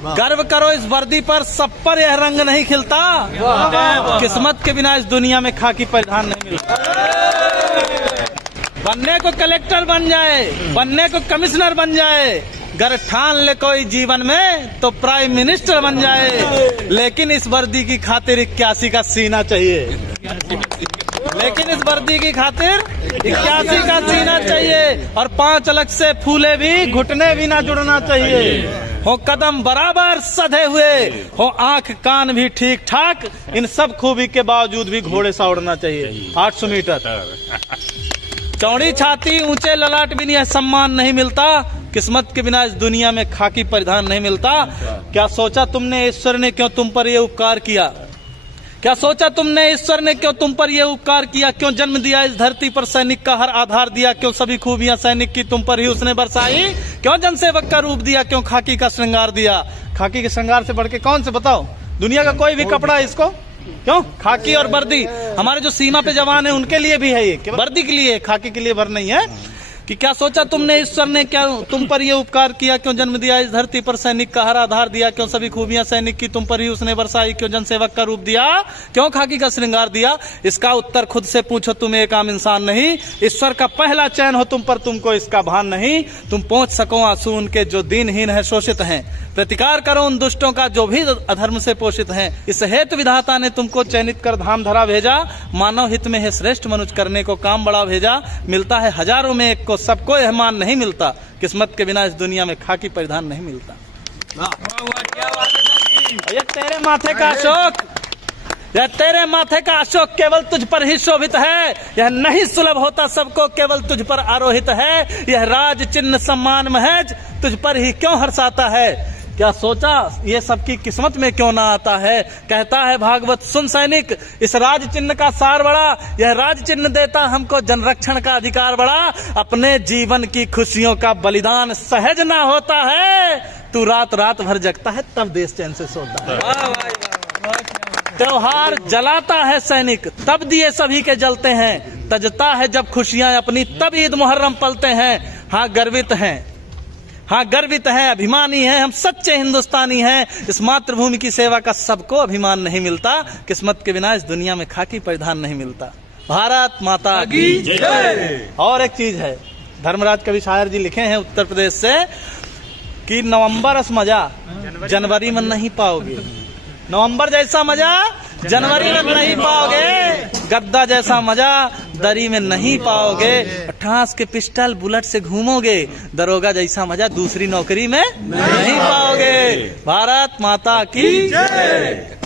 गर्व करो इस वर्दी पर, सब पर यह रंग नहीं खिलता। किस्मत के बिना इस दुनिया में खाकी परिधान नहीं मिलता। बनने को कलेक्टर बन जाए, बनने को कमिश्नर बन जाए, गर ठान ले कोई जीवन में तो प्राइम मिनिस्टर बन जाए। लेकिन इस वर्दी की खातिर 81 का सीना चाहिए। लेकिन इस वर्दी की खातिर 81 का सीना चाहिए। और 5 अलग से फूले भी, घुटने भी ना जुड़ना चाहिए। हो कदम बराबर सधे हुए, हो आंख कान भी ठीक ठाक, इन सब खूबी के बावजूद भी घोड़े सा उड़ना चाहिए। 800 मीटर चौड़ी छाती, ऊंचे ललाट भी नहीं सम्मान नहीं मिलता। किस्मत के बिना इस दुनिया में खाकी परिधान नहीं मिलता। क्या सोचा तुमने ईश्वर ने क्यों तुम पर यह उपकार किया? क्या सोचा तुमने ईश्वर ने क्यों तुम पर यह उपकार किया? क्यों जन्म दिया इस धरती पर सैनिक का हर आधार दिया? क्यों सभी खूबियां सैनिक की तुम पर ही उसने बरसाई? क्यों जनसेवक का रूप दिया? क्यों खाकी का श्रृंगार दिया? खाकी के श्रृंगार से बढ़ के कौन से बताओ? दुनिया का कोई भी कपड़ा है इसको? क्यों? खाकी और वर्दी हमारे जो सीमा पे जवान है उनके लिए भी है, ये वर्दी के लिए, खाकी के लिए भर नहीं है। कि क्या सोचा तुमने ईश्वर ने क्या तुम पर ये उपकार किया? क्यों जन्म दिया इस धरती पर सैनिक का हर आधार दिया? क्यों सभी खूबियां सैनिक की तुम पर ही उसने बरसाई? क्यों जनसेवक का रूप दिया? क्यों खाकी का श्रृंगार दिया? इसका उत्तर खुद से पूछो, तुम एक आम इंसान नहीं। ईश्वर का पहला चयन हो तुम पर, तुमको इसका भान नहीं। तुम पहुंच सको आंसू उनके जो दीनहीन है, शोषित हैं। प्रतिकार करो उन दुष्टों का जो भी अधर्म से पोषित हैं। इस हेतु विधाता ने तुमको चयनित कर धाम धरा भेजा। मानव हित में है श्रेष्ठ मनुष्य करने को काम बड़ा भेजा। मिलता है हजारों में एक को, सबको यह मान नहीं मिलता। किस्मत के बिना इस दुनिया में खाकी परिधान नहीं मिलता। ये तेरे माथे का अशोक, यह तेरे माथे का अशोक केवल तुझ पर ही शोभित है। यह नहीं सुलभ होता सबको, केवल तुझ पर आरोहित है। यह राज चिन्ह सम्मान महज तुझ पर ही क्यों हर्षाता है? क्या सोचा ये सबकी किस्मत में क्यों ना आता है? कहता है भागवत सुन सैनिक, इस राज चिन्ह का सार बड़ा। यह राज चिन्ह देता हमको जनरक्षण का अधिकार बड़ा। अपने जीवन की खुशियों का बलिदान सहज ना होता है। तू रात रात भर जगता है तब देश चैन से सोता है। त्योहार जलाता है सैनिक तब दिए सभी के जलते हैं। तजता है जब खुशियां अपनी तब ईद मुहर्रम पलते हैं। हाँ गर्वित हैं, हाँ गर्वित है, अभिमानी है, हम सच्चे हिंदुस्तानी हैं। इस मातृभूमि की सेवा का सबको अभिमान नहीं मिलता। किस्मत के बिना इस दुनिया में खाकी परिधान नहीं मिलता। भारत माता की जय। और एक चीज है, धर्मराज कवि शायर जी लिखे हैं उत्तर प्रदेश से कि नवंबर अस मजा जनवरी में नहीं पाओगे। नवंबर जैसा मजा जनवरी में नहीं पाओगे। गद्दा जैसा मजा दरी में नहीं पाओगे। ठास के पिस्टल बुलेट से घूमोगे। दरोगा जैसा मजा दूसरी नौकरी में नहीं पाओगे। भारत माता की जय।